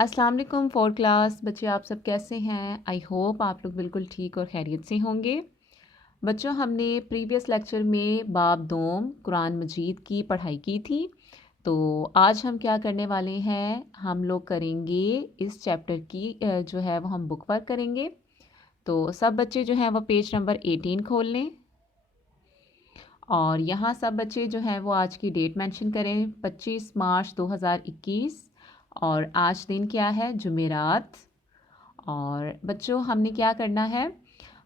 अस्सलाम वालेकुम fourth class बच्चे, आप सब कैसे हैं? आई होप आप लोग बिल्कुल ठीक और खैरियत से होंगे। बच्चों, हमने प्रीवियस लेक्चर में बाब दोम कुरान मजीद की पढ़ाई की थी। तो आज हम क्या करने वाले हैं, हम लोग करेंगे इस चैप्टर की जो है वो हम बुक वर्क करेंगे। तो सब बच्चे जो हैं वो पेज नंबर 18 खोल लें और यहाँ सब बच्चे जो हैं वो आज की डेट मेंशन करें, 25 मार्च 2021। और आज दिन क्या है? जुमेरात। और बच्चों, हमने क्या करना है,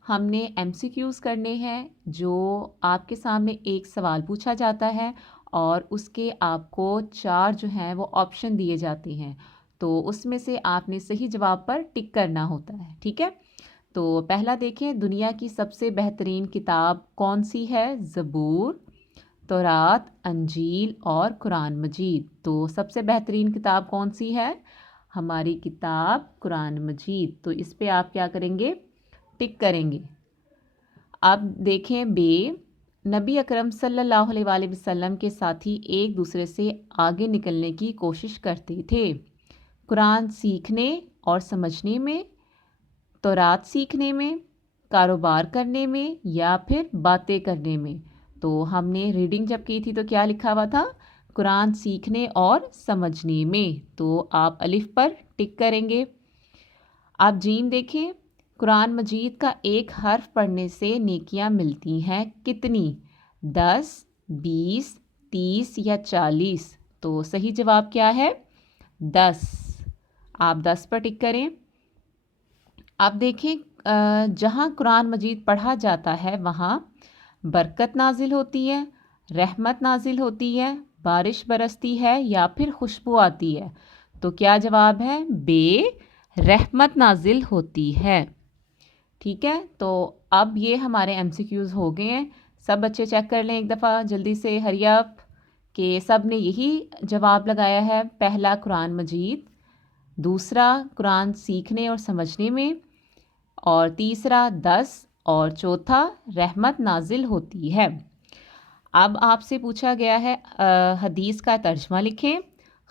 हमने एमसीक्यूज़ करने हैं। जो आपके सामने एक सवाल पूछा जाता है और उसके आपको 4 जो हैं वो ऑप्शन दिए जाते हैं। तो उसमें से आपने सही जवाब पर टिक करना होता है, ठीक है। तो पहला देखें, दुनिया की सबसे बेहतरीन किताब कौन सी है? ज़बूर, तौरात, अंजील और कुरान मजीद। तो सबसे बेहतरीन किताब कौन सी है? हमारी किताब कुरान मजीद। तो इस पे आप क्या करेंगे? टिक करेंगे। अब देखें बे, नबी अकरम सल्लल्लाहु अलैहि वसल्लम के साथी एक दूसरे से आगे निकलने की कोशिश करते थे। कुरान सीखने और समझने में, तौरात सीखने में, कारोबार करने में या फिर बातें करने में। तो हमने रीडिंग जब की थी तो क्या लिखा हुआ था? कुरान सीखने और समझने में। तो आप अलिफ पर टिक करेंगे। आप जीम देखें, कुरान मजीद का एक हर्फ पढ़ने से नेकियां मिलती हैं कितनी? 10, 20, 30 या 40? तो सही जवाब क्या है? 10। आप 10 पर टिक करें। आप देखें, जहाँ कुरान मजीद पढ़ा जाता है वहाँ बरकत नाजिल होती है, रहमत नाजिल होती है, बारिश बरसती है या फिर खुशबू आती है? तो क्या जवाब है? बे, रहमत नाजिल होती है। ठीक है, तो अब ये हमारे एमसीक्यूज़ हो गए हैं। सब बच्चे चेक कर लें एक दफ़ा जल्दी से, हरी अप, कि सब ने यही जवाब लगाया है। पहला कुरान मजीद, दूसरा कुरान सीखने और समझने में, और तीसरा 10, और चौथा रहमत नाजिल होती है। अब आपसे पूछा गया है हदीस का तर्जमा लिखें।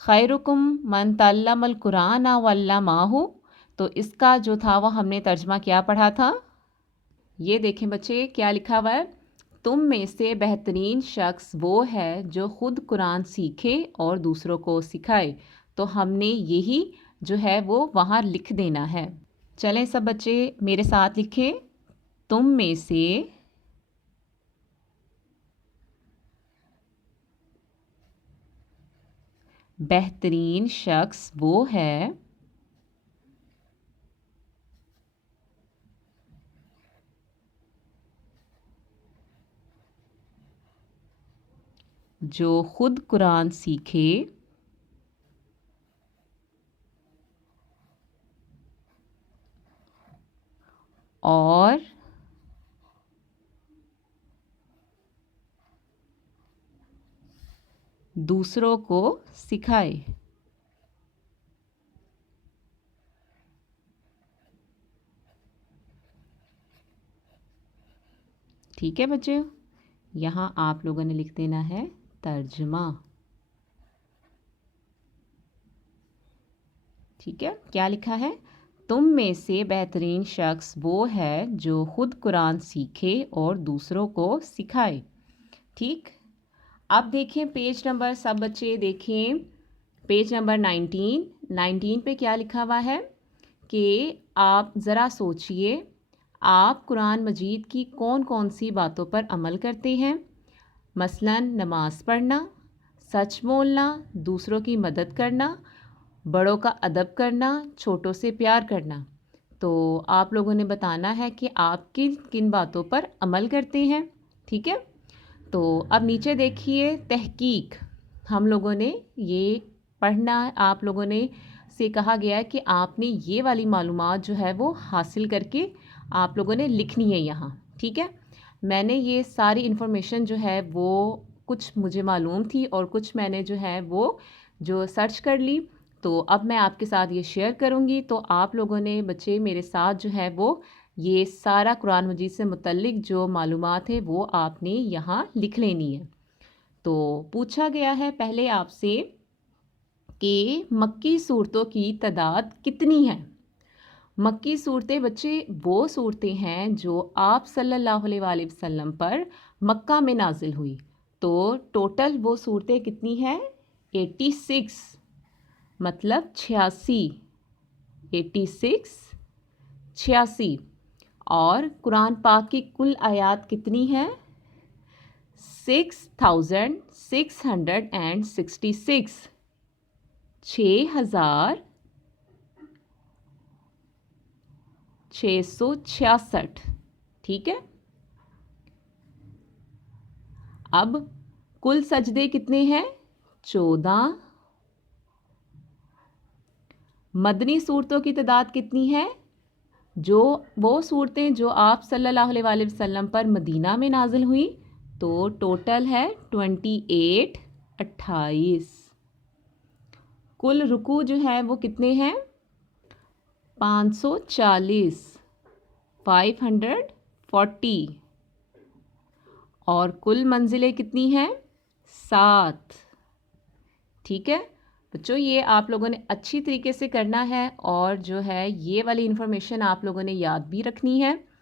खैरुकुम मन तअल्लमल कुरान वअल्लमहु। तो इसका जो था वो हमने तर्जमा क्या पढ़ा था? ये देखें बच्चे, क्या लिखा हुआ है? तुम में से बेहतरीन शख्स वो है जो खुद कुरान सीखे और दूसरों को सिखाए। तो हमने यही जो है वो वहाँ लिख देना है। चलें सब बच्चे मेरे साथ लिखें, तुम में से बेहतरीन शख्स वो है जो खुद कुरान सीखे और दूसरों को सिखाए। ठीक है बच्चों, यहाँ आप लोगों ने लिख देना है तर्जमा। ठीक है, क्या लिखा है? तुम में से बेहतरीन शख्स वो है जो खुद कुरान सीखे और दूसरों को सिखाए। ठीक, अब देखें पेज नंबर, सब बच्चे देखें पेज नंबर 19 पे क्या लिखा हुआ है कि आप ज़रा सोचिए, आप कुरान मजीद की कौन कौन सी बातों पर अमल करते हैं? मसलन नमाज पढ़ना, सच बोलना, दूसरों की मदद करना, बड़ों का अदब करना, छोटों से प्यार करना। तो आप लोगों ने बताना है कि आप किन किन बातों पर अमल करते हैं। ठीक है, तो अब नीचे देखिए तहकीक। हम लोगों ने ये पढ़ना, आप लोगों ने से कहा गया है कि आपने ये वाली मालूमात जो है वो हासिल करके आप लोगों ने लिखनी है यहाँ। ठीक है, मैंने ये सारी इन्फॉर्मेशन जो है वो कुछ मुझे मालूम थी और कुछ मैंने जो है वो जो सर्च कर ली। तो अब मैं आपके साथ ये शेयर करूँगी। तो आप लोगों ने बच्चे मेरे साथ जो है वो ये सारा कुरान मजीद से मुतल्लिक जो मालूमात है वो आपने यहाँ लिख लेनी है। तो पूछा गया है पहले आपसे कि मक्की सूरतों की तादाद कितनी है। मक्की सूरतें बच्चे वो सूरतें हैं जो आप सल्लल्लाहु अलैहि वसल्लम पर मक्का में नाजिल हुई। तो टोटल वो सूरतें कितनी हैं? 86, मतलब 86, 86, 86। और कुरान पाक की कुल आयात कितनी है? 6666, 6666। ठीक है। अब कुल सजदे कितने हैं? 14। मदनी सूरतों की तादाद कितनी है? जो वो सूरतें जो आप सल्लल्लाहु अलैहि वसल्लम पर मदीना में नाजिल हुई, तो टोटल है 28, 28। कुल रुकू जो है वो कितने हैं? 540, 540। और कुल मंजिलें कितनी हैं? 7। ठीक है बच्चों, ये आप लोगों ने अच्छी तरीके से करना है और जो है ये वाली इन्फॉर्मेशन आप लोगों ने याद भी रखनी है।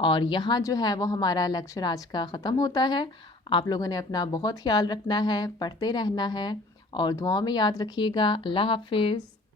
और यहाँ जो है वो हमारा लेक्चर आज का ख़त्म होता है। आप लोगों ने अपना बहुत ख्याल रखना है, पढ़ते रहना है और दुआओं में याद रखिएगा। अल्लाह हाफिज़।